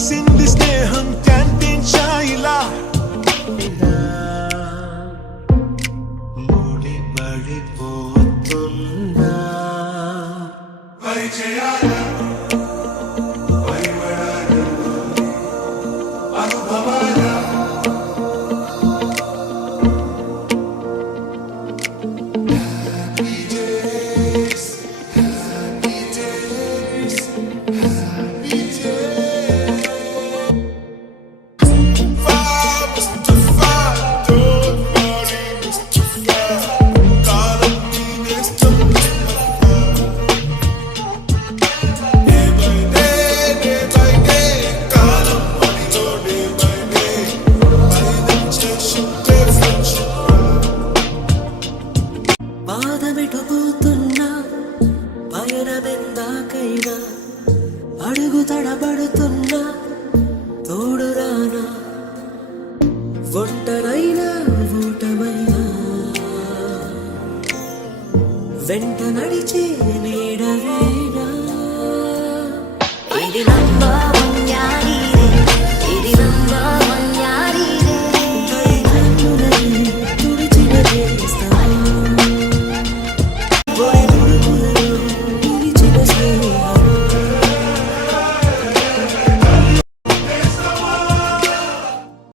కలిసింది స్నేహం క్యాంటీన్ ఛాయిలా ముడిపడిపోతున్నా పరిచయాల పరిమళాల అనుభవాల బాధమెటుపోతున్నా పయనమెందాకైనా అడుగు తడబడుతున్నా తోడురానా ఒంటరైనా ఊటమైనా వెంట నడిచే నీడవేనా ఇది నమ్మా